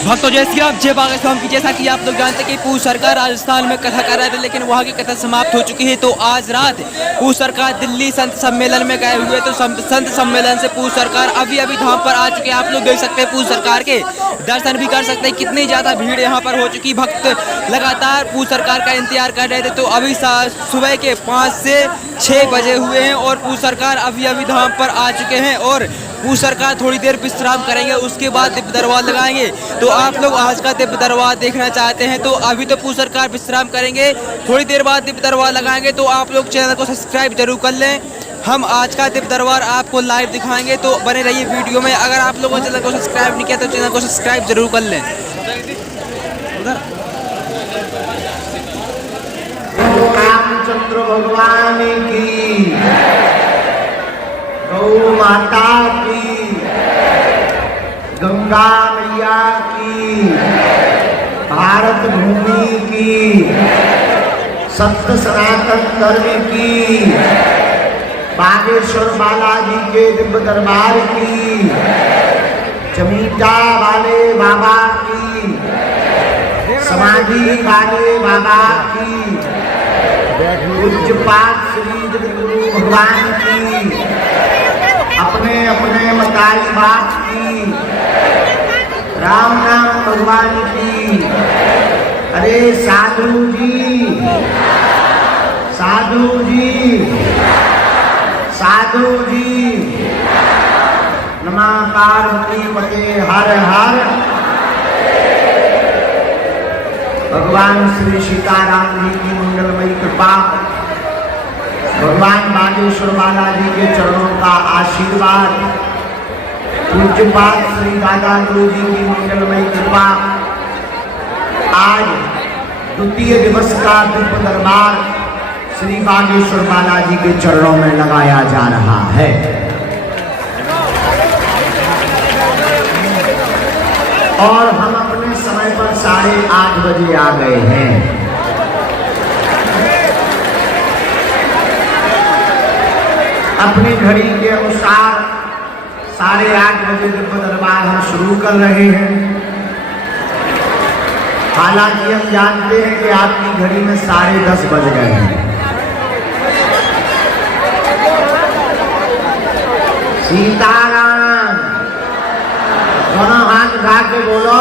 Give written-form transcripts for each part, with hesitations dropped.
भक्तों जय श्री राम जय बागेश्वर स्वामी की। जैसा कि आप लोग जानते हैं कि पूर्व सरकार राजस्थान में कथा कर रहे थे, लेकिन वहाँ की कथा समाप्त हो चुकी है। तो आज रात पूर्व सरकार दिल्ली संत सम्मेलन में गए हुए, तो संत सम्मेलन से पूर्व सरकार अभी अभी धाम पर आ चुके हैं। आप लोग देख सकते हैं पूर्व सरकार के दर्शन भी कर सकते हैं। कितनी ज़्यादा भीड़ यहाँ पर हो चुकी। भक्त लगातार पूर्व सरकार का इंतजार कर रहे थे। तो अभी सुबह के 5 से 6 बजे हुए हैं और पूर्व सरकार अभी अभी धाम पर आ चुके हैं और पूर्व सरकार थोड़ी देर विश्राम करेंगे, उसके बाद दिव्य दरबार लगाएंगे। तो आप लोग आज का दिव्य दरबार देखना चाहते हैं तो अभी तो पूर्व सरकार विश्राम करेंगे, थोड़ी देर बाद दिव्य दरबार लगाएंगे। तो आप लोग चैनल को सब्सक्राइब जरूर कर लें। हम आज का दिव्य दरबार आपको लाइव दिखाएंगे, तो बने रहिए वीडियो में। अगर आप लोगों ने चैनल को सब्सक्राइब नहीं किया तो चैनल को सब्सक्राइब जरूर कर लें। रामचंद्र भगवान की, गौ माता की, गंगा मैया की, भारत भूमि की, सत्य सनातन धर्म की, बागेश्वर बालाजी के दिव्य दरबार की, चमीटा वाले बाबा की, समाधि वाले बाबा की, पूज्यपाद श्री गुरु भगवान की, अपने अपने मताई बात की, राम नाम भगवान की। अरे साधु जी, साधु जी, साधु जी, नमः पार्वती पते हर हर। भगवान श्री सीताराम जी की मंगलमयी कृपा, भगवान बागेश्वर बालाजी के चरणों का आशीर्वाद, पूज्यपाद श्री दादा गुरु जी की मंगलमयी कृपा। आज द्वितीय दिवस का दिव्य दरबार श्री बागेश्वर बालाजी के चरणों में लगाया जा रहा है। और हम अपने समय पर 8:30 बजे आ गए हैं। अपनी घड़ी के अनुसार 8:30 बजे दिव्य दरबार हम शुरू कर रहे हैं। हालांकि हम जानते हैं कि आपकी घड़ी में 10:30 बज गए हैं। सीताराम, दोनों हाथ उठा के बोलो,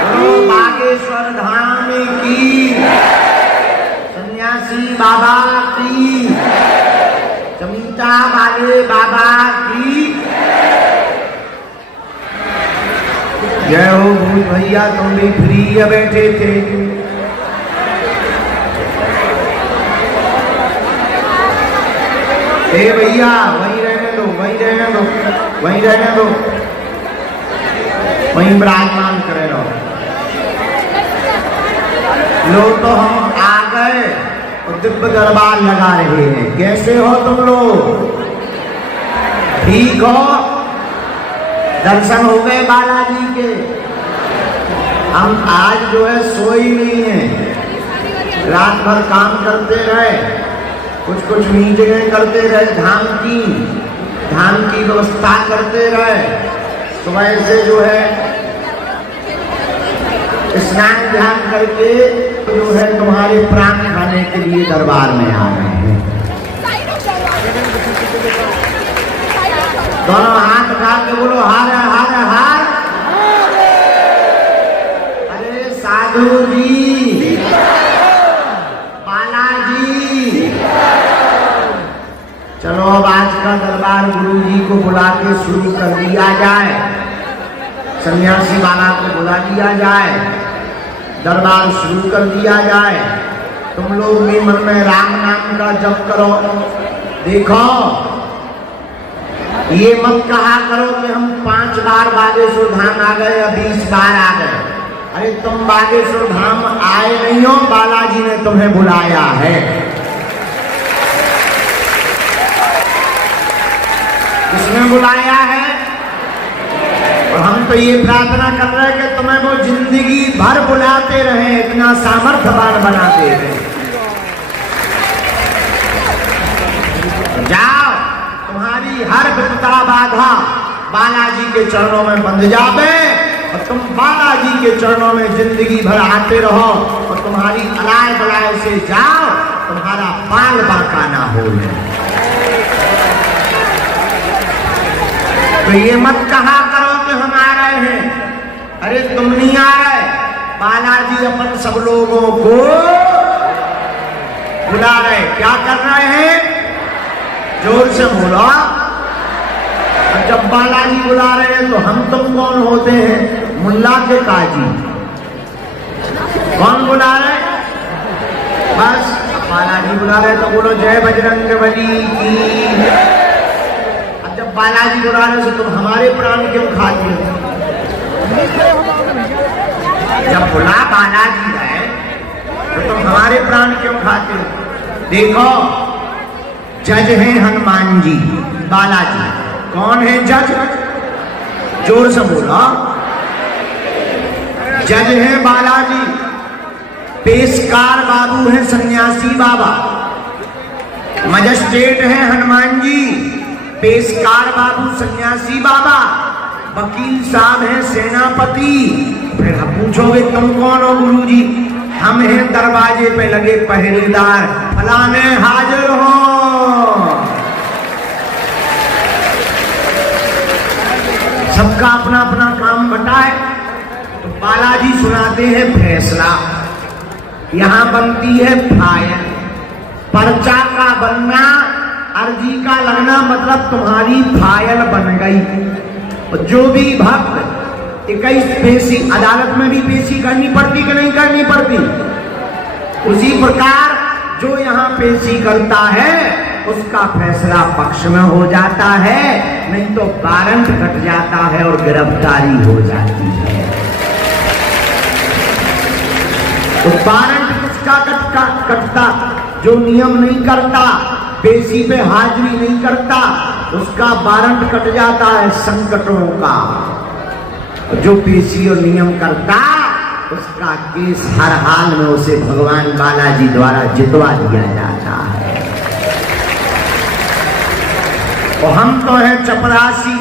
बोलो बागेश्वर धाम की, सन्यासी बाबा की, चमीटा वाले बाबा की जय हो। भूत भैया तुम भी फ्री बैठे थे। ए भैया वहीं रहने दो, वहीं रहने दो, वहीं रहने दो, वहीं विराजमान करे रहो। लो तो हम आ गए और दिव्य दरबार लगा रहे हैं। कैसे हो तुम लोग? ठीक हो? दर्शन हो गए बालाजी के? हम आज जो है सोए नहीं है, रात भर काम करते रहे, कुछ मीटिंगें करते रहे, धाम की व्यवस्था करते रहे। सुबह से जो है स्नान ध्यान करके जो है तुम्हारे प्राण खाने के लिए दरबार में आ रहे हैं। दोनों हाथ उठा के बोलो हर हर हर। अरे साधु जी, बालाजी, चलो अब आज का दरबार गुरु जी को बुला के शुरू कर दिया जाए। सन्यासी बाला को बुला दिया जाए, दरबार शुरू कर दिया जाए। तुम लोग भी मन में राम नाम का जप करो। देखो, ये मत कहा करो कि हम 5 बार बागेश्वर धाम आ गए या 20 बार आ गए। अरे तुम बागेश्वर धाम आए नहीं हो, बालाजी ने तुम्हें बुलाया है। किसने बुलाया है? और हम तो ये प्रार्थना कर रहे हैं कि तुम्हें वो जिंदगी भर बुलाते रहे, इतना सामर्थ्यवान बनाते रहे। जाओ, तुम्हारी हर विपदा बाधा बालाजी के चरणों में बंध जावे और तुम बालाजी के चरणों में जिंदगी भर आते रहो और तुम्हारी अलाय बलाय से जाओ, तुम्हारा बाल बांका ना हो। तो ये मत कहा करो कि हम आ रहे हैं, अरे तुम नहीं आ रहे, बालाजी अपन सब लोगों को बुला रहे। क्या कर रहे हैं? जोर से बोलो। जब बालाजी बुला रहे हैं तो हम तुम कौन होते हैं? मुल्ला के काजी। कौन बुला रहे? बस बालाजी बुला रहे तो बोलो जय बजरंगबली की। अब जब बालाजी बुला रहे तो तुम हमारे प्राण क्यों खाते हो? जब बुला बालाजी है तो तुम हमारे प्राण क्यों खाते हो? देखो, जज हैं हनुमान जी, बालाजी। कौन है जज? जोर से बोलो। जज है बालाजी, पेशकार बाबू है सन्यासी बाबा, मजिस्ट्रेट है हनुमान जी, पेशकार बाबू सन्यासी बाबा, वकील साहब है सेनापति। फिर हम पूछोगे तुम कौन हो गुरुजी? हम हैं दरवाजे पे लगे पहरेदार, फलाने हाजिर हो। सबका अपना अपना काम बटा है। तो बालाजी सुनाते हैं फैसला। यहां बनती है फाइल। पर्चा का बनना, अर्जी का लगना मतलब तुम्हारी फाइल बन गई। जो भी भक्त 21 पेशी, अदालत में भी पेशी करनी पड़ती कि नहीं करनी पड़ती? उसी प्रकार जो यहाँ पेशी करता है उसका फैसला पक्ष में हो जाता है, नहीं तो वारंट कट जाता है और गिरफ्तारी हो जाती है। तो वारंट किसका कटता? जो नियम नहीं करता, पेशी पे हाजिरी नहीं करता, उसका वारंट कट जाता है संकटों का। जो पेशी और नियम करता, उसका केस हर हाल में उसे भगवान बालाजी द्वारा जितवा दिया जाता है। और हम तो हैं चपरासी।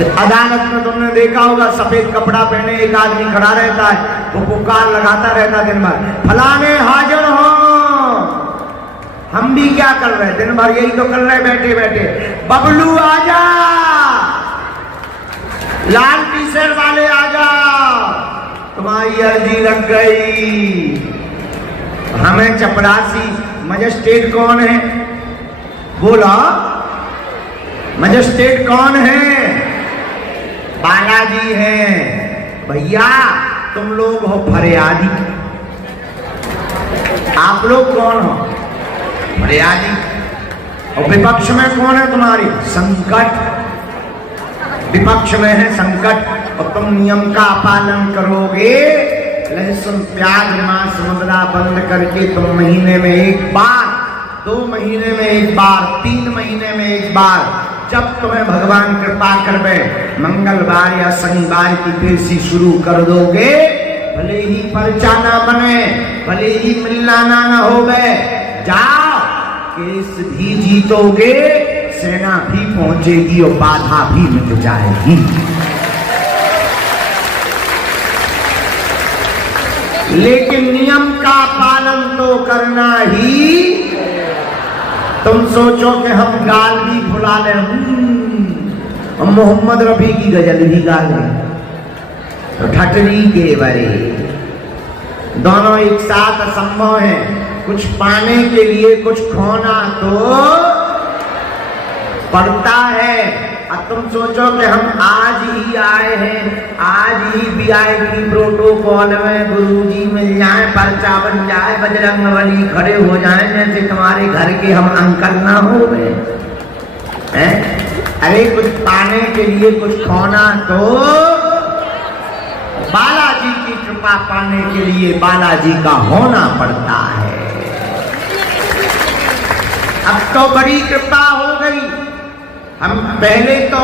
अदालत में तुमने देखा होगा, सफेद कपड़ा पहने एक आदमी खड़ा रहता है, वो पुकार लगाता रहता दिन भर, फलाने हाजिर हो। हम भी क्या कर रहे हैं? दिन भर यही तो कर रहे बैठे बैठे, बबलू आजा, लाल टी शर्ट वाले आजा, तुम्हारी अर्जी लग गई। हमें चपरासी। मजिस्ट्रेट कौन है? बोला, मजिस्ट्रेट कौन है? बालाजी है। भैया तुम लोग हो फरियादी। आप लोग कौन हो? फरियादी। और विपक्ष में कौन है तुम्हारी? संकट। विपक्ष में है संकट। और तुम नियम का पालन करोगे, लहसुन प्याज मांस मुद्रा बंद करके तुम महीने में एक बार, 2 महीने में एक बार, 3 महीने में एक बार, जब तुम्हें भगवान कृपा करवे, मंगलवार या शनिवार की पेशी शुरू कर दोगे, भले ही पर्चा ना बने, भले ही मिलाना ना होवे, जाओ, केस भी जीतोगे, सेना भी पहुंचेगी और बाधा भी मिट जाएगी। लेकिन नियम का पालन तो करना ही। तुम सोचो कि हम गाल भी फुला ले, हम मोहम्मद रफी की गजल भी गा लें, तो ठटरी के बरे। दोनों एक साथ असंभव है। कुछ पाने के लिए कुछ खोना तो पड़ता है। अब तुम सोचो कि हम आज ही आए हैं, आज ही VIP प्रोटोकॉल में गुरुजी मिल जाए, पर्चा बन जाए, बजरंगबली खड़े हो जाए, जैसे तुम्हारे घर के हम अंकल ना हो गए हैं। अरे कुछ पाने के लिए कुछ खोना तो, बालाजी की कृपा पाने के लिए बालाजी का होना पड़ता है। अब तो बड़ी कृपा हो गई। हम पहले तो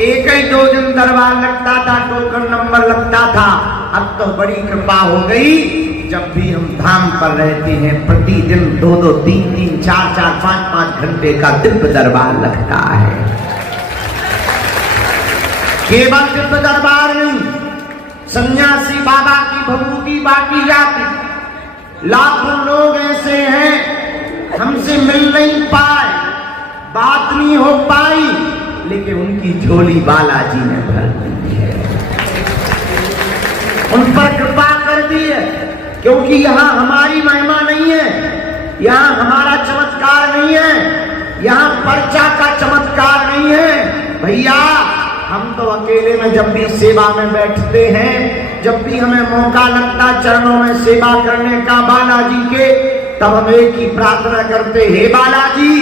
1 ही 2 दिन दरबार लगता था, टोकन नंबर लगता था। अब तो बड़ी कृपा हो गई, जब भी हम धाम पर रहते हैं प्रतिदिन 2-2, 3-3, 4-4, 5-5 घंटे का दिव्य दरबार लगता है। केवल दिव्य दरबार नहीं, सन्यासी बाबा की भभूति बांटी जाती। लाखों लोग ऐसे हैं हमसे मिल नहीं पाए, बात नहीं हो पाई, लेकिन उनकी झोली बालाजी ने भर दी है, उन पर कृपा कर दी है। क्योंकि यहाँ हमारी महिमा नहीं है, यहाँ हमारा चमत्कार नहीं है, यहाँ पर्चा का चमत्कार नहीं है भैया। हम तो अकेले में जब भी सेवा में बैठते हैं, जब भी हमें मौका लगता चरणों में सेवा करने का बालाजी के, तब हम एक ही प्रार्थना करते, हे बालाजी,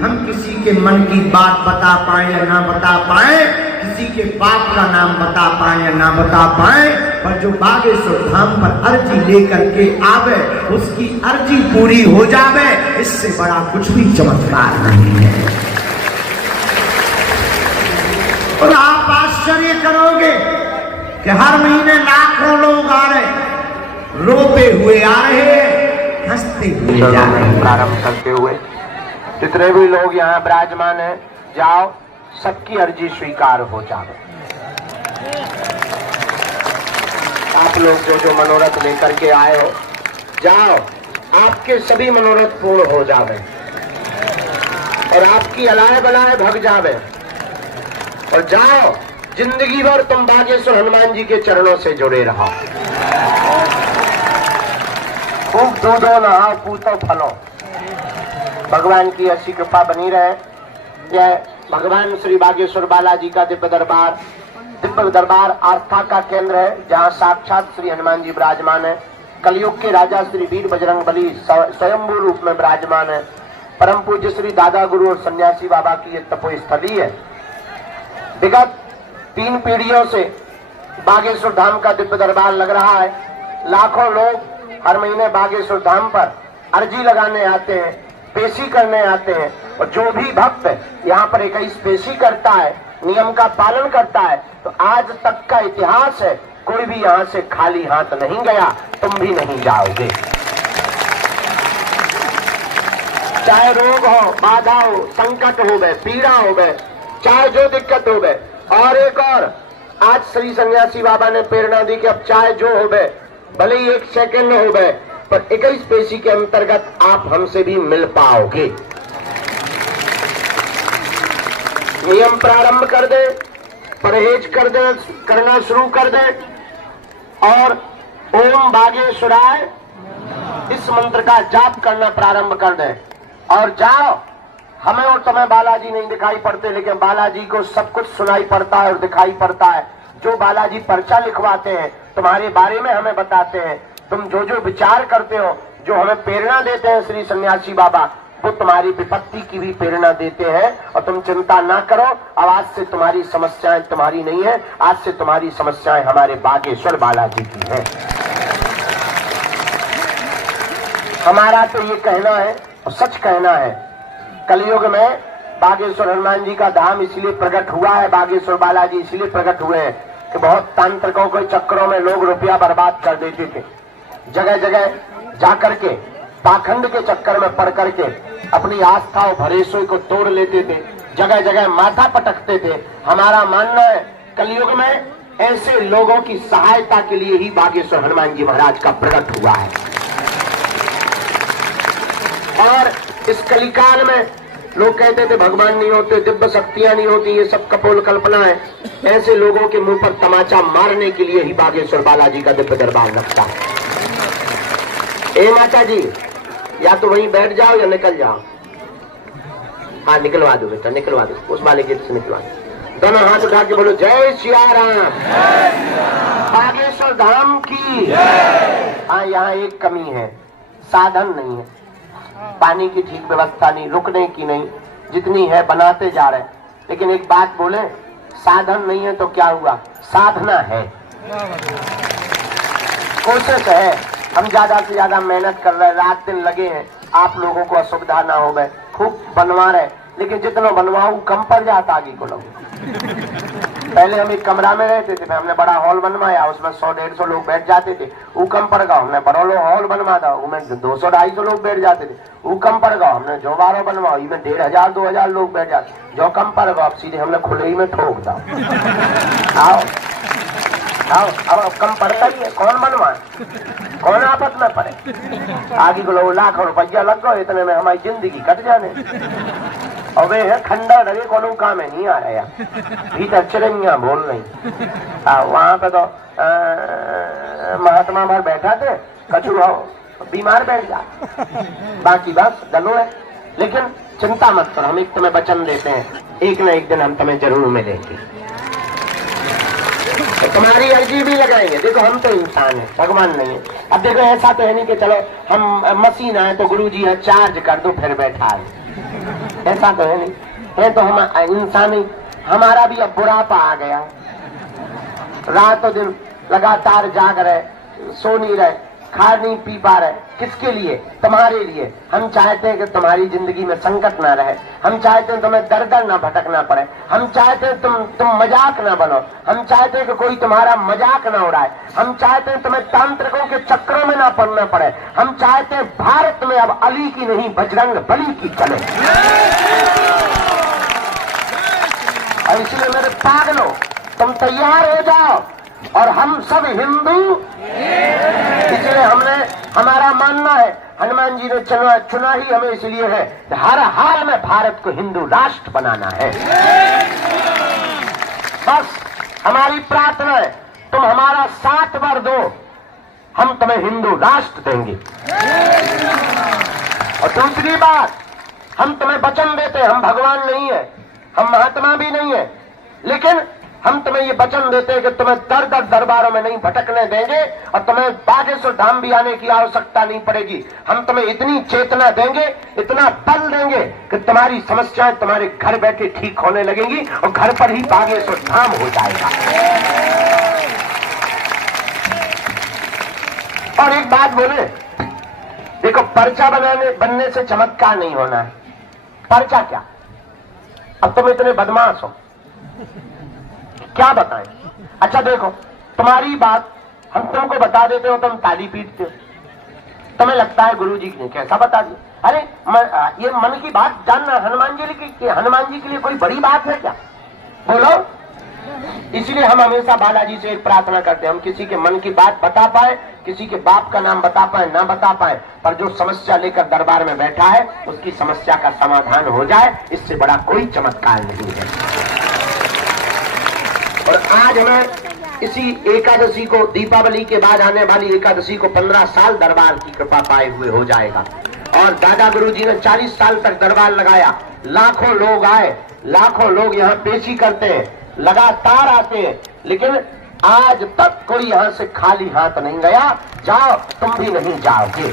हम किसी के मन की बात बता पाए या ना बता पाए, किसी के पाप का नाम बता पाए या ना बता पाए, पर जो बागेश्वर धाम पर अर्जी लेकर के आवे, उसकी अर्जी पूरी हो जावे, इससे बड़ा कुछ भी चमत्कार नहीं है। और आप आश्चर्य करोगे कि हर महीने लाखों लोग आ रहे, रोते हुए आ रहे, हंसते हुए जा रहे। प्रारंभ करते हुए जितने भी लोग यहाँ विराजमान हैं, जाओ, सबकी अर्जी स्वीकार हो जाए। आप लोग जो जो मनोरथ लेकर के आए हो, जाओ, आपके सभी मनोरथ पूर्ण हो जावे और आपकी अलाय बलाय भग जावे। और जाओ, जिंदगी भर तुम बागेश्वर हनुमान जी के चरणों से जुड़े रहो। खूब दूधो नहाओ, पूतो फलो, भगवान की ऐसी कृपा बनी रहे। यह भगवान श्री बागेश्वर बालाजी का दिव्य दरबार आस्था का केंद्र है, जहाँ साक्षात श्री हनुमान जी विराजमान है। कलयुग के राजा श्री वीर बजरंग बली स्वयंभू रूप में विराजमान है। परम पूज्य श्री दादा गुरु और सन्यासी बाबा की यह तपोस्थली है। विगत 3 पीढ़ियों से बागेश्वर धाम का दिव्य दरबार लग रहा है। लाखों लोग हर महीने बागेश्वर धाम पर अर्जी लगाने आते हैं, पेशी करने आते हैं। और जो भी भक्त यहाँ पर 21 पेशी करता है, नियम का पालन करता है, तो आज तक का इतिहास है, कोई भी यहाँ से खाली हाथ नहीं गया, तुम भी नहीं जाओगे। चाहे रोग हो, बाधा हो, संकट हो गए, पीड़ा हो गए, चाहे जो दिक्कत हो गए। और एक और, आज श्री सन्यासी बाबा ने प्रेरणा दी कि अब चाहे जो हो गए, भले ही 1 सेकंड हो गए, पर 21 पेशी के अंतर्गत आप हमसे भी मिल पाओगे। नियम प्रारंभ कर दे, परहेज कर दे, करना शुरू कर दे और ओम बागेश्वराय इस मंत्र का जाप करना प्रारंभ कर दे। और जाओ, हमें और तुम्हें बालाजी नहीं दिखाई पड़ते, लेकिन बालाजी को सब कुछ सुनाई पड़ता है और दिखाई पड़ता है। जो बालाजी पर्चा लिखवाते हैं, तुम्हारे बारे में हमें बताते हैं, तुम जो जो विचार करते हो, जो हमें प्रेरणा देते हैं श्री सन्यासी बाबा, वो तुम्हारी विपत्ति की भी प्रेरणा देते हैं। और तुम चिंता ना करो, अब आज से तुम्हारी समस्याएं तुम्हारी नहीं है, आज से तुम्हारी समस्याएं हमारे बागेश्वर बालाजी की है। हमारा तो ये कहना है और सच कहना है, कलयुग में बागेश्वर हनुमान जी का धाम इसलिए प्रकट हुआ है, बागेश्वर बालाजी इसलिए प्रकट हुए हैं कि बहुत तांत्रिकों के चक्करों में लोग रुपया बर्बाद कर देते थे। जगह जगह जाकर के पाखंड के चक्कर में पड़ करके अपनी आस्था और भरोसे को तोड़ लेते थे, जगह जगह माथा पटकते थे। हमारा मानना है कलयुग में ऐसे लोगों की सहायता के लिए ही बागेश्वर हनुमान जी महाराज का प्रकट हुआ है। और इस कलिकाल में लोग कहते थे भगवान नहीं होते, दिव्य शक्तियां नहीं होती, ये सब कपोल कल्पना है। ऐसे लोगों के मुंह पर तमाचा मारने के लिए ही बागेश्वर बालाजी का दिव्य दरबार लगता है। ए माता जी, या तो वहीं बैठ जाओ या निकल जाओ। हाँ, निकलवा दो बेटा, निकलवा दो, उस वाले गेट से निकलवा दो। दोनों हाथ उठा के बोलो जय सिया राम, बागेश्वर धाम की। हाँ, यहाँ एक कमी है, साधन नहीं है, पानी की ठीक व्यवस्था नहीं, रुकने की नहीं, जितनी है बनाते जा रहे। लेकिन एक बात बोले, साधन नहीं है तो क्या हुआ, साधना है, कोशिश है। हम ज्यादा से ज्यादा मेहनत कर रहे हैं, रात दिन लगे हैं, आप लोगों को असुविधा ना हो गए, खूब बनवा रहे, लेकिन जितना बनवाऊ कम पड़ जाता आगे को लोग। पहले हम एक कमरा में रहते थे, हमने बड़ा हॉल बनवाया, उसमें 100-150 लोग बैठ जाते थे। वो कम पड़ गया, हमने बड़ा हॉल बनवा था, उसमें 200-250 लोग बैठ जाते थे। वो कम पड़ गया, हमने जो 12 बनवाओ, इसमें 1500-2000 लोग बैठ जाते। जो कम पड़ गया, अब सीधे हमने खुले ही में ठोक दो। आओ आओ, अब कम पड़ता ही है, कौन बनवाए, कौन आपस में पड़े। आगे को लोग लाख रुपया लग गए, इतने में हमारी जिंदगी कट जाने। और वे है खंडा डरे को काम में नहीं आ रहा, भीतर चिड़िया बोल नहीं। वहां पे तो महात्मा भर बैठा थे, कछु बीमार बैठ जा, बाकी बस गलो है। लेकिन चिंता मत करो, हम एक तुम्हें वचन देते हैं, एक न एक दिन हम तुम्हें जरूर मिलेंगे, तो तुम्हारी अर्जी भी लगाएंगे। देखो हम तो इंसान है, भगवान नहीं है। अब देखो ऐसा तो है नहीं कि चलो हम मशीन आए तो गुरुजी है चार्ज कर दो फिर बैठा है, ऐसा तो है नहीं है। तो हम इंसान ही, हमारा भी अब बुढ़ापा आ गया, रातों दिन लगातार जाग रहे, सो नहीं रहे, खा नहीं पी पा रहे। किसके लिए? तुम्हारे लिए। हम चाहते हैं कि तुम्हारी जिंदगी में संकट ना रहे, हम चाहते हैं तुम्हें दर दर ना भटकना पड़े, हम चाहते हैं तुम मजाक ना बनो, हम चाहते हैं कि कोई तुम्हारा मजाक ना उड़ाए, हम चाहते हैं तुम्हें तांत्रिकों के चक्रों में ना पड़ना पड़े, हम चाहते हैं भारत में अब अली की नहीं बजरंग बली की चले। और इसलिए मेरे पागलों, तुम तैयार हो जाओ, और हम सब हिंदू। इसलिए हमने, हमारा मानना है, हनुमान जी ने चुना ही हमें इसलिए है हर हाल में भारत को हिंदू राष्ट्र बनाना है। बस हमारी प्रार्थना है, तुम हमारा साथ वर दो, हम तुम्हें हिंदू राष्ट्र देंगे। और दूसरी बात, हम तुम्हें वचन देते, हम भगवान नहीं है, हम महात्मा भी नहीं है, लेकिन हम तुम्हें ये वचन देते हैं कि तुम्हें दर दर दरबारों में नहीं भटकने देंगे, और तुम्हें बागेश्वर धाम भी आने की आवश्यकता नहीं पड़ेगी। हम तुम्हें इतनी चेतना देंगे, इतना बल देंगे कि तुम्हारी समस्याएं तुम्हारे घर बैठे ठीक होने लगेंगी, और घर पर ही बागेश्वर धाम हो जाएगा। और एक बात बोले, देखो पर्चा बनने से चमत्कार नहीं होना है। पर्चा क्या? अब तुम इतने बदमाश हो, क्या बताएं? अच्छा देखो, तुम्हारी बात हम तुमको बता देते हो, तुम ताली पीटते हो, तुम्हें लगता है गुरुजी ने कैसा बता दिया। अरे ये मन की बात जानना हनुमान जी के लिए कोई बड़ी बात है क्या? बोलो। इसलिए हम हमेशा बालाजी से एक प्रार्थना करते हैं, हम किसी के मन की बात बता पाए, किसी के बाप का नाम बता पाए ना बता पाए, पर जो समस्या लेकर दरबार में बैठा है उसकी समस्या का समाधान हो जाए, इससे बड़ा कोई चमत्कार नहीं है। और आज हमें इसी एकादशी को, दीपावली के बाद आने वाली एकादशी को 15 साल दरबार की कृपा पाए हुए हो जाएगा। और दादा गुरुजी ने 40 साल तक दरबार लगाया, लाखों लोग आए, लाखों लोग यहाँ पेशी करते हैं, लगातार आते हैं, लेकिन आज तक कोई यहाँ से खाली हाथ नहीं गया। जाओ, तुम भी नहीं जाओगे,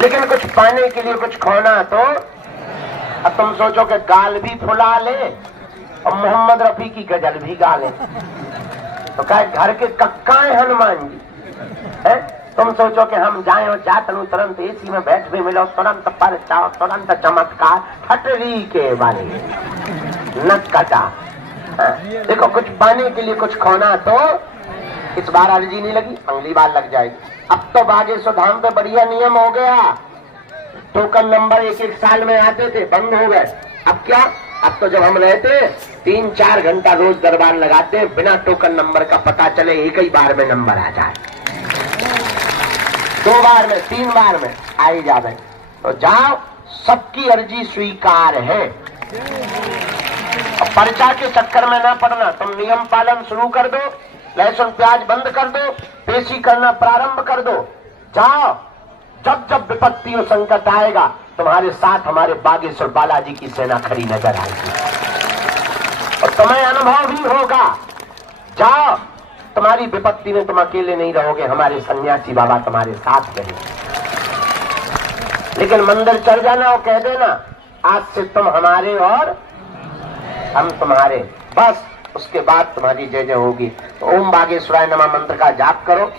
लेकिन कुछ पाने के लिए कुछ खोना तो। अब तुम सोचो कि गाल भी फुला ले और मोहम्मद रफी की गजल भी गा ले, तो क्या घर के कक्का है हनुमान जी है? तुम सोचो कि हम जाए और जातनु तुरंत एसी में बैठ भी मिलो, तुरंत परचा, तुरंत चमत्कार, फटरी के बारे न कटा। देखो, कुछ पाने के लिए कुछ खोना तो। इस बार अर्जी नहीं लगी, अगली बार लग जाएगी। अब तो बागेश्वर धाम पे बढ़िया नियम हो गया, टोकन नंबर 1-1 साल में आते थे, बंद हो गए। अब क्या, अब तो जब हम रहते 3-4 घंटा रोज दरबार लगाते, बिना टोकन नंबर का पता चले एक ही बार में नंबर आ जाए, 2 बार में 3 बार में आ ही जावे। तो जाओ, सबकी अर्जी स्वीकार है। और पर्चा के चक्कर में ना पड़ना, तुम नियम पालन शुरू कर दो, लहसुन प्याज बंद कर दो, पेशी करना प्रारंभ कर दो। जाओ, जब जब विपत्ति और संकट आएगा, तुम्हारे साथ हमारे बागेश्वर बालाजी की सेना खड़ी नजर आएगी, और तुम्हें अनुभव भी होगा। जाओ, तुम्हारी विपत्ति में तुम अकेले नहीं रहोगे, हमारे सन्यासी बाबा तुम्हारे साथ रहेंगे। लेकिन मंदिर चल जाना और कह देना आज से तुम हमारे और हम तुम्हारे, बस उसके बाद तुम्हारी जय जय होगी। तो ओम बागेश्वराय नमः मंत्र का जाप करो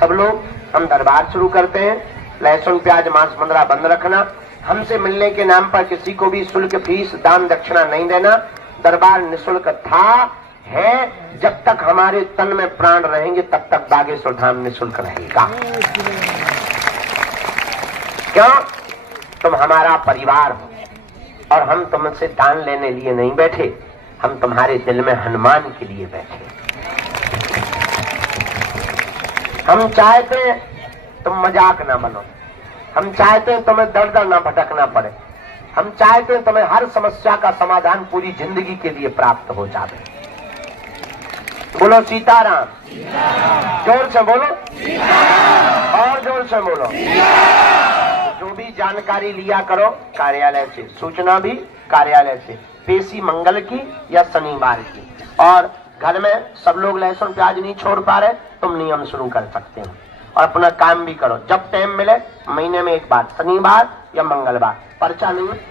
सब लोग। हम दरबार शुरू करते हैं। लहसुन प्याज मांस मंदरा बंद रखना। हमसे मिलने के नाम पर किसी को भी शुल्क फीस दान दक्षिणा नहीं देना। दरबार निशुल्क था, है, जब तक हमारे तन में प्राण रहेंगे तब तक बागेश्वर धाम निशुल्क रहेगा। क्यों? तुम हमारा परिवार हो और हम तुमसे दान लेने लिए नहीं बैठे, हम तुम्हारे दिल में हनुमान के लिए बैठे। हम चाहते तुम मजाक ना बनो, हम चाहते तुम्हें दर दर ना भटकना पड़े, हम चाहते तुम्हें हर समस्या का समाधान पूरी जिंदगी के लिए प्राप्त हो जाए। बोलो सीताराम, जोर से बोलो, और जोर से बोलो। जो भी जानकारी लिया करो कार्यालय से, सूचना भी कार्यालय से, पेशी मंगल की या शनिवार की। और घर में सब लोग लहसुन प्याज नहीं छोड़ पा रहे, तुम नियम शुरू कर सकते हो और अपना काम भी करो। जब टाइम मिले महीने में एक बार, शनिवार या मंगलवार, पर्चा नहीं है।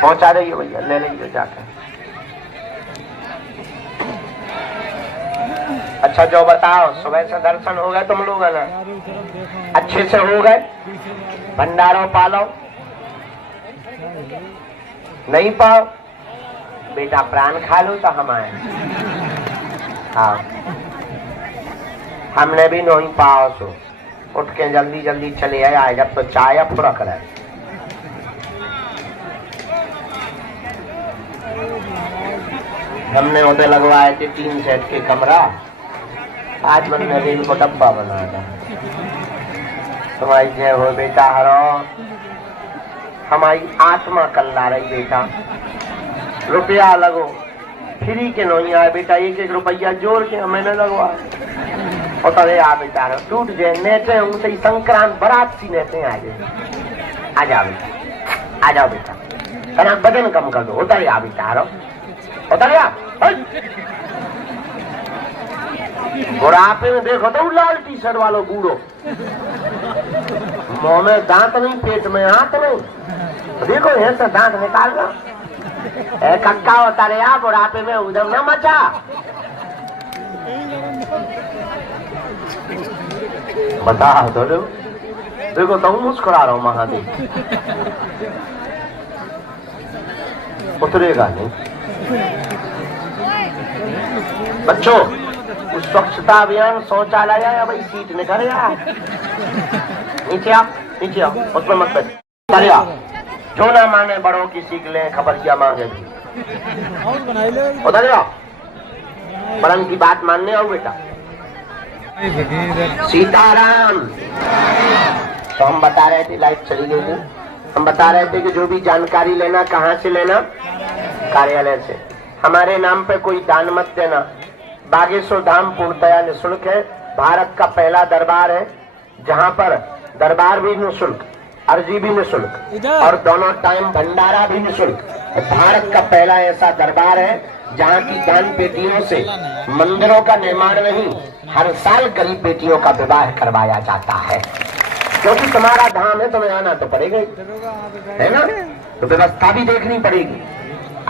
पहुंचा रही है भैया, ले लीजिए जाकर। अच्छा जो बताओ, सुबह से दर्शन हो गए तुम लोग है ना? अच्छे से हो गए? भंडारों पालो नहीं पाओ बेटा, प्राण खा लो तो हम आए। हाँ, हमने भी नहीं पाओ सो उठ के जल्दी जल्दी चले आए, जब तो चाय फुरक रहे। हमने उधर लगवाए थे 3 सेट के कमरा, आज मैंने रेल को डब्बा बनाया था। तुम्हारी जय हो बेटा, हरो हमारी आत्मा कल्ला रही बेटा। रुपया लगो फ्री के नहीं आए बेटा, 1-1 रुपया जोड़ के मैंने लगवाया। और तब आ बेटा टूट जाए नेटे, उनसे संक्रांत बरात सी नेटे आ जाए। आ जाओ बेटा, आ जाओ बेटा, कना वजन कम कर दो। उतर आ बेटा, हरो उतर आ। बुढ़ापे में देखो तो लाल टी-शर्ट वालों बूढ़ो, मुंह में दांत नहीं, पेट में हाथ नहीं, तो देखो ऐसे दांत निकाल लो। कक्का होता रे आप बुढ़ापे में उधम न मचा। बता दो देखो तो मुस्कुरा रहा हूं महादेव, उतरेगा नहीं। बच्चों उस स्वच्छता अभियान शौचालय या भाई सीट निकल यार, नीचे आओ, नीचे आओ, उसमें मत बैठो। जो ना माने बड़ों की सीख ले, खबरिया मांगे भी। उधर जाओ, बड़न की बात मानने आओ बेटा। सीताराम। तो हम बता रहे थे, लाइट चली गई थी, हम बता रहे थे कि जो भी जानकारी लेना कहाँ से लेना, कार्यालय से। हमारे नाम पे कोई दान मत देना। बागेश्वर धाम पूर्णतया निःशुल्क है, भारत का पहला दरबार है जहाँ पर दरबार भी निःशुल्क, अर्जी भी निःशुल्क और दोनों टाइम भंडारा भी निःशुल्क। भारत का पहला ऐसा दरबार है जहाँ की दान पेटियों से मंदिरों का निर्माण नहीं, हर साल गरीब बेटियों का विवाह करवाया जाता है। क्योंकि तुम्हारा धाम है, तुम्हें आना तो पड़ेगा ही, है ना? तो व्यवस्था भी देखनी पड़ेगी।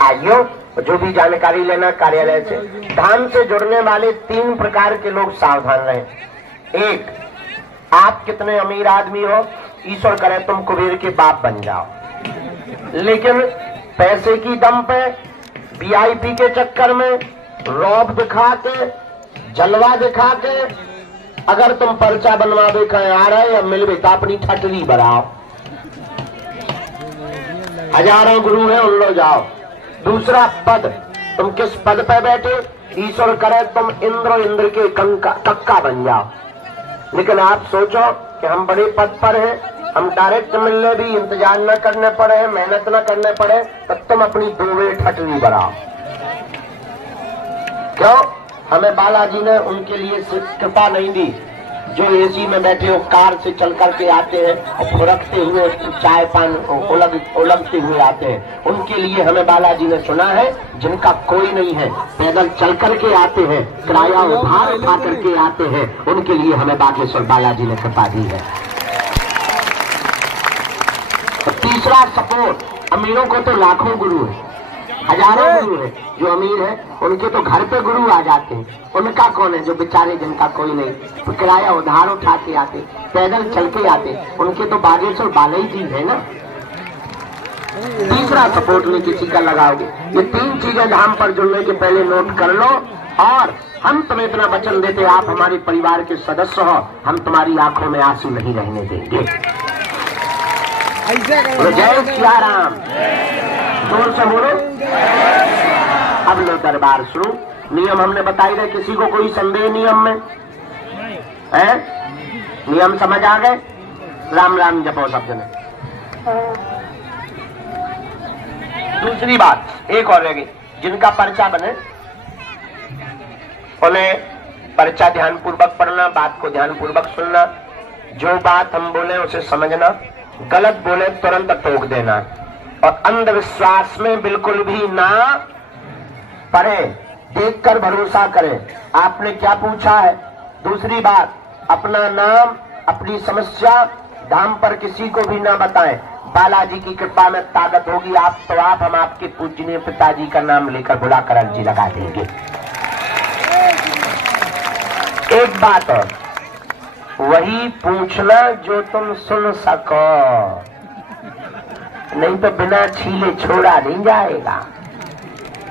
आइयो, जो भी जानकारी लेना कार्यालय से। धाम से जुड़ने वाले 3 प्रकार के लोग सावधान रहें। 1, आप कितने अमीर आदमी हो, ईश्वर करे तुम कुबेर के बाप बन जाओ, लेकिन पैसे की दम पे, वीआईपी के चक्कर में, रौब दिखा के, जलवा दिखा के अगर तुम पर्चा बनवावे कहीं आ रहे या मिलवे तो अपनी ठटरी बढ़ाओ। हजारों गुरु है, उन लो जाओ। दूसरा पद, तुम किस पद पे बैठे, ईश्वर करे तुम इंद्र के कक्का बन जाओ, लेकिन आप सोचो कि हम बड़े पद पर हैं, हम डायरेक्ट मिलने भी इंतजार न करने पड़े, मेहनत न करने पड़े, तब तुम अपनी 2 ठटरी बढ़ाओ। क्यों? हमें बालाजी ने उनके लिए कृपा नहीं दी। जो एसी में बैठे हो, कार से चल करके आते हैं और फुरकते हुए चाय पान उलगते हुए आते हैं, उनके लिए हमें बालाजी ने सुना है। जिनका कोई नहीं है, पैदल चल करके आते हैं, किराया उधार उठा करके आते हैं, उनके लिए हमें बागेश्वर बालाजी ने कृपा दी है। तो तीसरा सपोर्ट, अमीरों को तो लाखों गुरु है, हजारों गुरु हैं जो अमीर हैं, उनके तो घर पे गुरु आ जाते हैं। उनका कौन है जो बेचारे जिनका कोई नहीं, तो किराया उधार उठा के आते, पैदल चल के आते, उनके तो बागेश्वर बालाई जी है ना। तीसरा सपोर्ट में किसी का लगाओगे। ये 3 चीजें धाम पर जुड़ने के पहले नोट कर लो। और हम तुम्हें इतना वचन देते, आप हमारे परिवार के सदस्य हो, हम तुम्हारी आंखों में आंसू नहीं रहने देंगे। जय सिया राम, जोर से बोलो। अब लो दरबार शुरू। नियम हमने बताई रहे, किसी को कोई संदेह नियम में है? नियम समझ आ गए? राम राम जपो सब जने। दूसरी बात एक और रह गई, जिनका पर्चा बने उन्हें पर्चा ध्यान पूर्वक पढ़ना, बात को ध्यान पूर्वक सुनना, जो बात हम बोले उसे समझना, गलत बोले तुरंत टोक देना, और अंधविश्वास में बिल्कुल भी ना पड़े, देखकर भरोसा करें। आपने क्या पूछा है? दूसरी बात, अपना नाम, अपनी समस्या धाम पर किसी को भी ना बताएं। बालाजी की कृपा में ताकत होगी आप तो आप, हम आपके पूजनीय पिताजी का नाम लेकर बुलाकर अर्जी लगा देंगे। एक बात और, वही पूछना जो तुम सुन सको, नहीं तो बिना छीले छोड़ा नहीं जाएगा।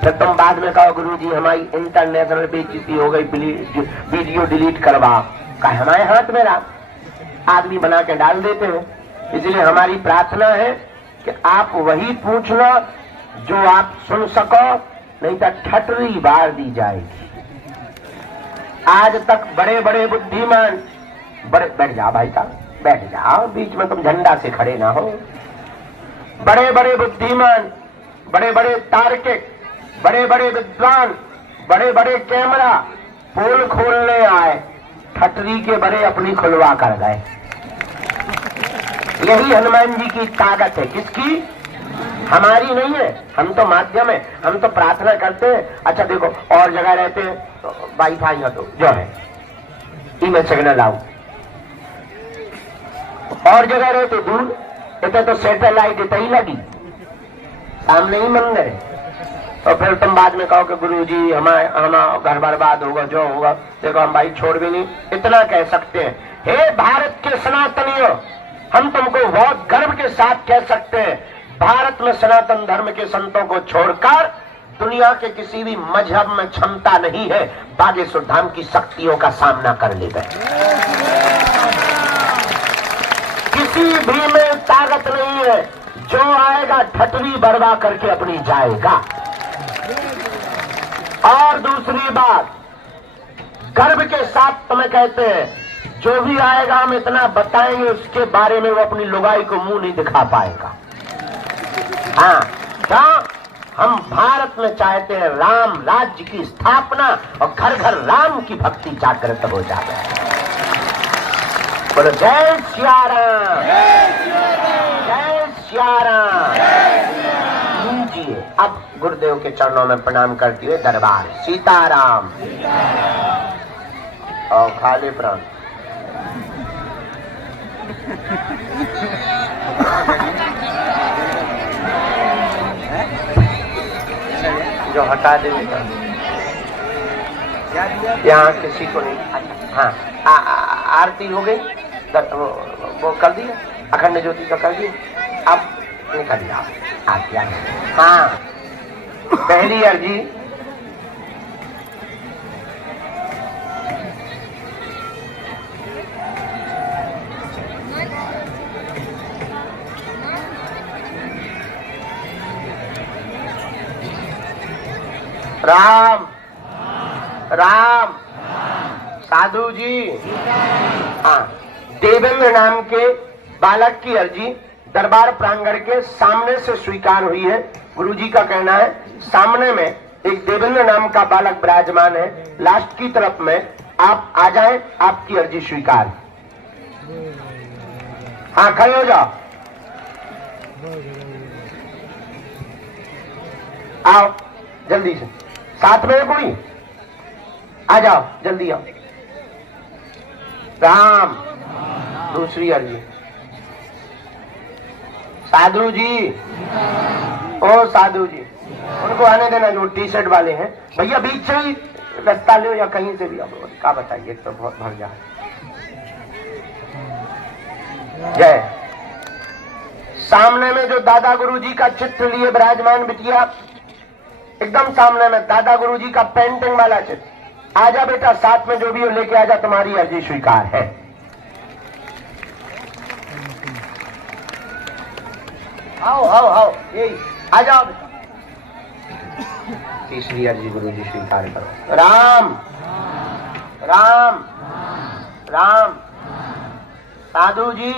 फिर तुम बाद में कहो गुरुजी हमारी इंटरनेशनल बेइज्जती हो गई, वीडियो डिलीट करवाओ। का हमारे हाथ में रहा, आदमी बना के डाल देते हैं। इसलिए हमारी प्रार्थना है कि आप वही पूछना जो आप सुन सको, नहीं तो ठटरी बार दी जाएगी। आज तक बड़े बड़े बुद्धिमान, बैठ जाओ भाई साहब, बैठ जाओ, बीच में तुम झंडा से खड़े ना हो। बड़े बड़े बुद्धिमान, बड़े बड़े तार्किक, बड़े बड़े विद्वान, बड़े बड़े कैमरा पोल खोलने आए, ठटरी के बड़े अपनी खुलवा कर गए। यही हनुमान जी की ताकत है। किसकी? हमारी नहीं है, हम तो माध्यम है, हम तो प्रार्थना करते हैं। अच्छा देखो, और जगह रहते हैं तो वाईफाई तो जो है इमेज सिग्नल आओ, और जगह रहते दूर, इतने तो सैटेलाइट इतना ही लगी, सामने ही मंदिर है। और फिर तुम बाद में कहो कि गुरुजी हमारा घर बर्बाद होगा, जो होगा। देखो हम भाई छोड़ भी नहीं, इतना कह सकते हैं, हे भारत के सनातनियों, हम तुमको बहुत गर्व के साथ कह सकते हैं, भारत में सनातन धर्म के संतों को छोड़कर दुनिया के किसी भी मजहब में क्षमता नहीं है बागेश्वर धाम की शक्तियों का सामना कर ले गए। किसी भी में ताकत नहीं है, जो आएगा ठटरी बर्बा करके अपनी जाएगा। और दूसरी बात, गर्व के साथ तुम्हें कहते हैं, जो भी आएगा हम इतना बताएंगे उसके बारे में वो अपनी लुगाई को मुंह नहीं दिखा पाएगा। हाँ, क्या हम भारत में चाहते हैं राम राज्य की स्थापना और घर घर राम की भक्ति जागृत हो जाए। बोलो जय सिया राम, जय सिया राम। लीजिए अब गुरुदेव के चरणों में प्रणाम करते हुए दरबार सीताराम और खाली प्राण। जो हटा दे यहाँ किसी को नहीं। हाँ, आरती हो गई, वो कर दिया, अखंड ज्योति का कर दिया, अब निकल दिया आरती। हाँ, पहली अर्जी राम राम साधु जी। हाँ, देवेंद्र नाम के बालक की अर्जी दरबार प्रांगण के सामने से स्वीकार हुई है। गुरुजी का कहना है सामने में एक देवेंद्र नाम का बालक विराजमान है, लास्ट की तरफ में आप आ जाएं, आपकी अर्जी स्वीकार। हाँ, खड़े हो जाओ, आओ जल्दी से, साथ में कोई आ जाओ, जल्दी आओ। राम। दूसरी अर्जी साधु जी, ओ साधु जी, उनको आने देना जो टी शर्ट वाले हैं। भैया बीच से ही रास्ता लो या कहीं से भी, अब क्या बताइए, तो बहुत भर जाए। जय। सामने में जो दादा गुरुजी का चित्र लिए विराजमान बिटिया, एकदम सामने में दादा गुरुजी का पेंटिंग वाला चित्र। आजा बेटा, साथ में जो भी हो लेके आजा, तुम्हारी अर्जी स्वीकार है। आओ आओ आओ, यही आ जाओ। तीसरी अर्जी गुरुजी स्वीकार करो। राम राम राम। साधु जी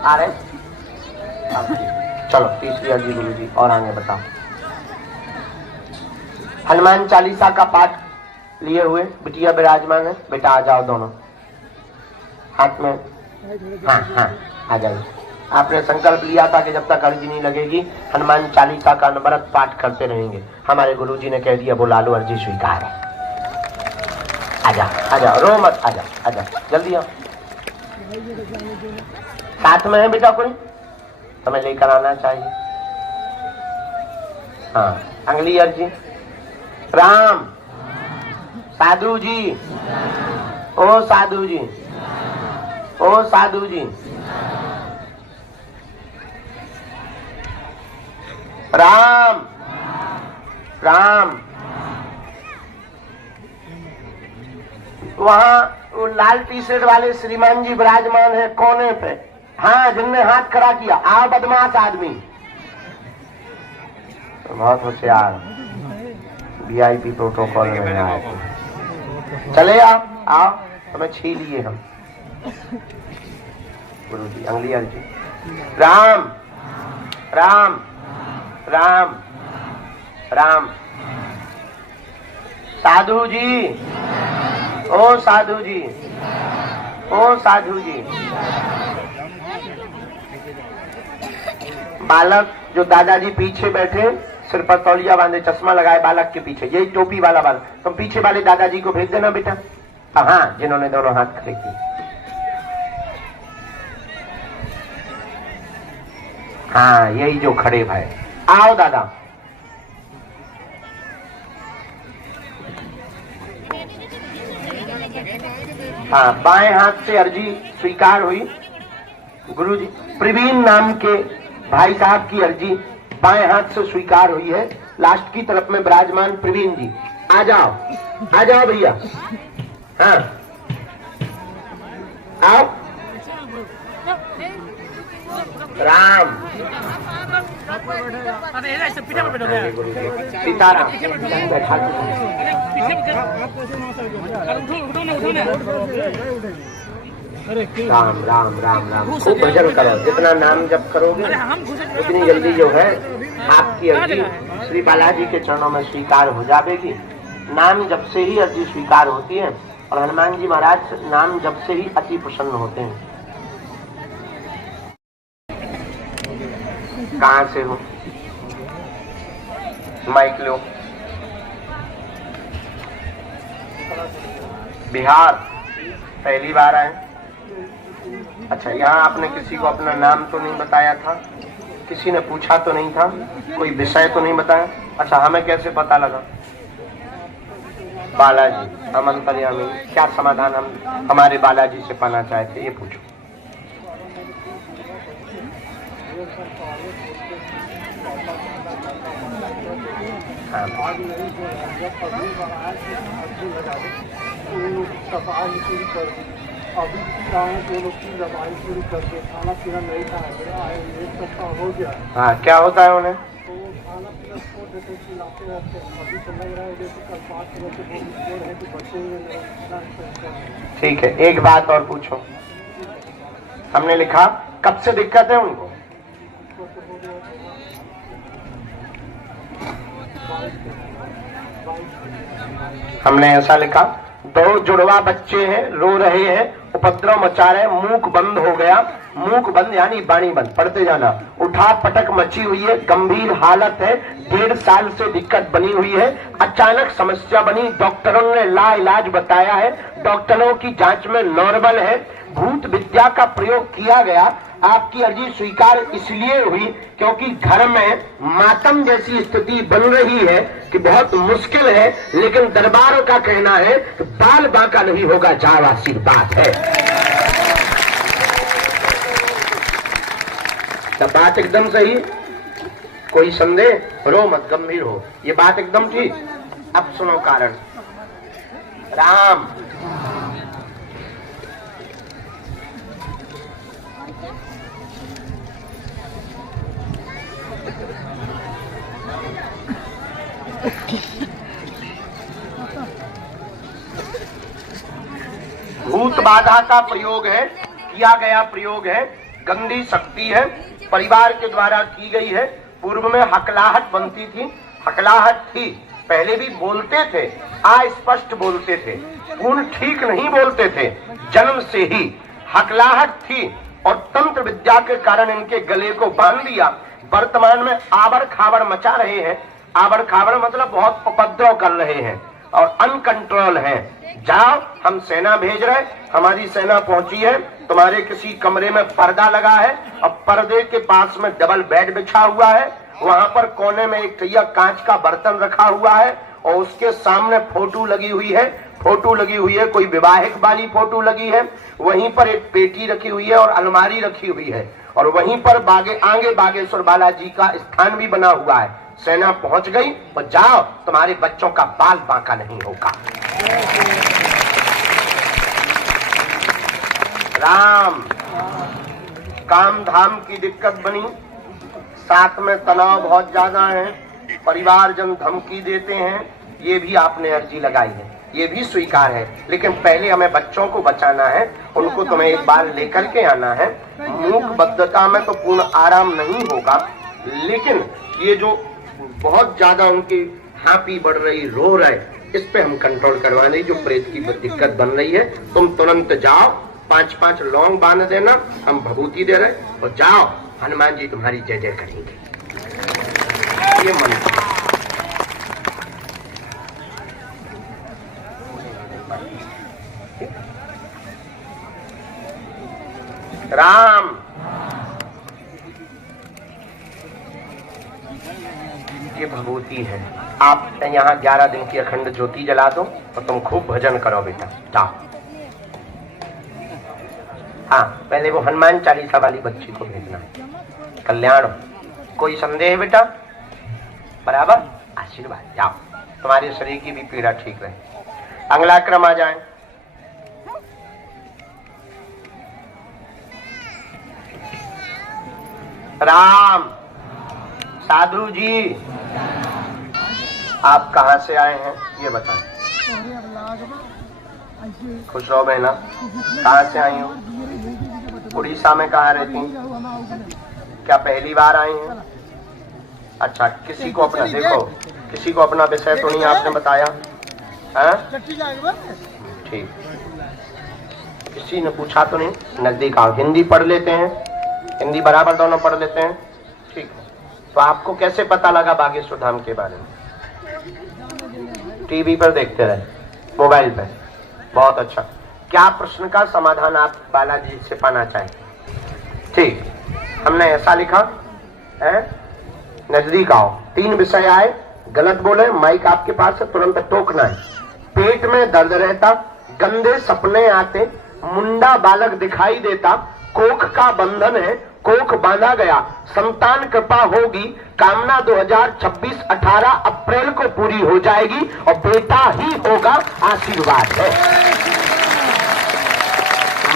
आ रहे, चलो तीसरी अर्जी गुरुजी। और आगे बताओ। हनुमान चालीसा का पाठ लिए हुए बिटिया विराजमान है। बेटा आ जाओ दोनों, हाथ में। हाँ हाँ आ जाइए। आपने संकल्प लिया था कि जब तक अर्जी नहीं लगेगी हनुमान चालीसा का अनवरत पाठ करते रहेंगे। हमारे गुरुजी ने कह दिया बुला लो, अर्जी स्वीकार है। आजा आजा, रो मत, आजा आजा जल्दी आओ। साथ में है बेटा कोई, हमें लेकर आना चाहिए। हाँ, अगली अर्जी। राम। साधु जी, ओ साधु जी, ओ साधु जी। राम राम। वहां वो लाल टी शर्ट वाले श्रीमान जी विराजमान है कोने पे। हाँ, जिनने हाथ खड़ा किया। आओ बदमाश आदमी, बहुत होशियार, वीआईपी प्रोटोकॉल में आए। चले आओ आओ, तुम्हें छीन लिए हम। गुरु जी अगली अर्जी। राम राम राम राम। साधु जी, ओ साधु जी, ओ साधु जी। बालक जो दादाजी पीछे बैठे, सिर पर तौलिया बांधे, चश्मा लगाए, बालक के पीछे, यही टोपी वाला बालक, तुम पीछे वाले दादाजी को भेज देना बेटा। हाँ, जिन्होंने दोनों हाथ खड़े किए। हाँ, यही जो खड़े भाई। आओ दादा। हाँ, बाएं हाथ से अर्जी स्वीकार हुई। गुरुजी प्रवीण नाम के भाई साहब की अर्जी बाएं हाथ से स्वीकार हुई है। लास्ट की तरफ में विराजमान प्रवीण जी, आ जाओ भैया। हाँ आओ। राम सीताराम। राम राम राम राम। खूब भजन करो, जितना नाम जप करोगे उतनी जल्दी जो है आपकी अर्जी श्री बालाजी के चरणों में स्वीकार हो जाएगी। नाम जप से ही अर्जी स्वीकार होती है और हनुमान जी महाराज नाम जप से ही अति प्रसन्न होते हैं। कहाँ से हो? माइक लो। बिहार पहली बार आए? अच्छा, यहाँ आपने किसी को अपना नाम तो नहीं बताया था, किसी ने पूछा तो नहीं था, कोई विषय तो नहीं बताया? अच्छा, हमें कैसे पता लगा? बालाजी हम अंतर्यामी, क्या समाधान हम हमारे बालाजी से पाना चाहते, ये पूछो। हाँ। अभी जो लोग की दवाई शुरू करके खाना पीना नहीं खाया, एक सप्ताह हो गया। हाँ, क्या होता है उन्हें? तो खाना पीना छोड़ देते, खिलाते रहते। अभी तो लग रहा है जैसे कल 5 बजे बोल है कि बच्चे। ठीक है, एक बात और पूछो। हमने लिखा कब से दिक्कत है उनको? हमने ऐसा लिखा, 2 जुड़वा बच्चे हैं, रो रहे हैं, उपद्रव मचा रहे, मुख बंद हो गया। मुख बंद यानी वाणी बंद, पढ़ते जाना। उठा पटक मची हुई है, गंभीर हालत है, 1.5 साल से दिक्कत बनी हुई है, अचानक समस्या बनी, डॉक्टरों ने ला इलाज बताया है, डॉक्टरों की जांच में नॉर्मल है, भूत विद्या का प्रयोग किया गया। आपकी अर्जी स्वीकार इसलिए हुई क्योंकि घर में मातम जैसी स्थिति बन रही है कि बहुत मुश्किल है, लेकिन दरबार का कहना है कि बाल बांका नहीं होगा, जाओ आशीर्वाद है। तब बात एकदम सही, कोई संदेह रो मत, गंभीर हो, ये बात एकदम ठीक। अब सुनो कारण। राम भूत बाधा का प्रयोग है, किया गया प्रयोग है, गंदी शक्ति है, परिवार के द्वारा की गई है। पूर्व में हकलाहट बनती थी, हकलाहट थी, पहले भी बोलते थे, अस्पष्ट बोलते थे, पूर्ण ठीक नहीं बोलते थे, जन्म से ही हकलाहट थी और तंत्र विद्या के कारण इनके गले को बांध दिया। वर्तमान में आबड़ खाबड़ मचा रहे हैं, आबड़ खाबड़ मतलब बहुत उपद्रव कर रहे हैं और अनकंट्रोल है। जाओ, हम सेना भेज रहे, हमारी सेना पहुंची है, तुम्हारे किसी कमरे में पर्दा लगा है और पर्दे के पास में डबल बेड बिछा हुआ है, वहां पर कोने में एक कहिया कांच का बर्तन रखा हुआ है और उसके सामने फोटो लगी हुई है, फोटो लगी हुई है, कोई विवाहिक वाली फोटो लगी है, वहीं पर एक पेटी रखी हुई है और अलमारी रखी हुई है और वहीं पर आगे बागेश्वर बालाजी का स्थान भी बना हुआ है। सेना पहुंच गई और जाओ, तुम्हारे बच्चों का बाल बांका नहीं होगा। राम काम धाम की दिक्कत बनी, साथ में तनाव बहुत ज्यादा है, परिवारजन धमकी देते हैं, ये भी आपने अर्जी लगाई है, ये भी स्वीकार है, लेकिन पहले हमें बच्चों को बचाना है, उनको तुम्हें एक बार लेकर के आना है। मूक बद्धता में तो पूर्ण आराम नहीं होगा, लेकिन ये जो बहुत ज्यादा उनकी हापी बढ़ रही, रो रहे, इस पे हम कंट्रोल करवाने, जो प्रेत की दिक्कत बन रही है, तुम तुरंत जाओ, 5-5 लौंग बांध देना, हम भभूति दे रहे, और जाओ, हनुमान जी तुम्हारी जय जय करेंगे। ये मंत्र राम ये भभूति है, आप यहाँ 11 दिन की अखंड ज्योति जला दो और तुम खूब भजन करो बेटा, जाओ। हाँ, पहले वो हनुमान चालीसा वाली बच्ची को भेजना है, कल्याण। कोई संदेह बेटा? बराबर, आशीर्वाद, जाओ, तुम्हारे शरीर की भी पीड़ा ठीक रहे। अगला क्रम आ जाए। राम साधु जी, आप कहाँ से आए हैं ये बताएं। खुश रहो बहना, कहाँ से आई हो? उड़ीसा में कहाँ रहती हैं? क्या पहली बार आई हैं? अच्छा, किसी को अपना देखो, किसी को अपना विषय तो नहीं आपने बताया है? ठीक, किसी ने पूछा तो नहीं? नजदीक आओ, हिंदी पढ़ लेते हैं, हिंदी बराबर दोनों पढ़ लेते हैं, ठीक। तो आपको कैसे पता लगा बागेश्वर धाम के बारे में? टीवी पर देखते रहे, मोबाइल पे, बहुत अच्छा। क्या प्रश्न का समाधान आप बालाजी से पाना चाहें? ठीक, हमने ऐसा लिखा है, नजदीक आओ, 3 विषय आए, गलत बोले, माइक आपके पास है, तुरंत टोकना है। पेट में दर्द रहता, गंदे सपने आते, मुंडा बालक दिखाई देता, कोख का बंधन है, कोख बांधा गया, संतान कृपा होगी, कामना 2026 18 अप्रैल को पूरी हो जाएगी और बेटा ही होगा, आशीर्वाद है।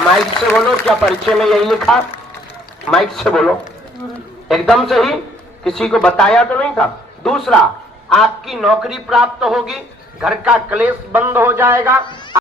माइक से बोलो, क्या परिचय में यही लिखा? माइक से बोलो, एकदम सही, किसी को बताया तो नहीं था। दूसरा, आपकी नौकरी प्राप्त होगी, घर का क्लेश बंद हो जाएगा।